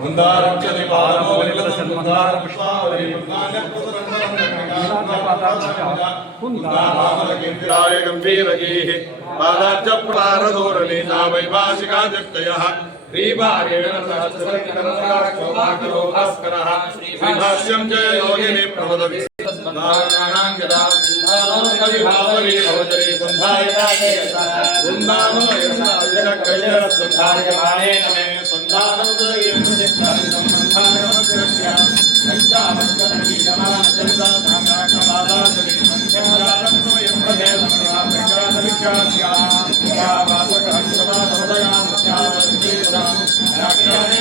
మందారక్షతి పాదమౌలికసన్మందార పుష్పావళి కుందామామలకేంద్రాయ గంభీరగీః పాదాబ్జ ప్రారదోరణీతా వైభాషికాదిత్యయః శ్రీభార్యేణ సహస్రకరో భాస్కరః శ్రీభాష్యం చ యోగిని ప్రమదతి కవిభావరి భవజరి సంధాయనాయ వృందానో యశాయ కైల సంధాయమానే నమే సంధానోదయం చిత్తాని సంబంధాయ మధ్యస్య నష్టావస్తనకి గమన చరిత తాకాకవాదాసరి సంధ్యారాత్మో యప్రదే సమయాప్రకాద విఖ్యాస్య యా వాసక హంసమాదోదయాం త్యావతి రాక్షణే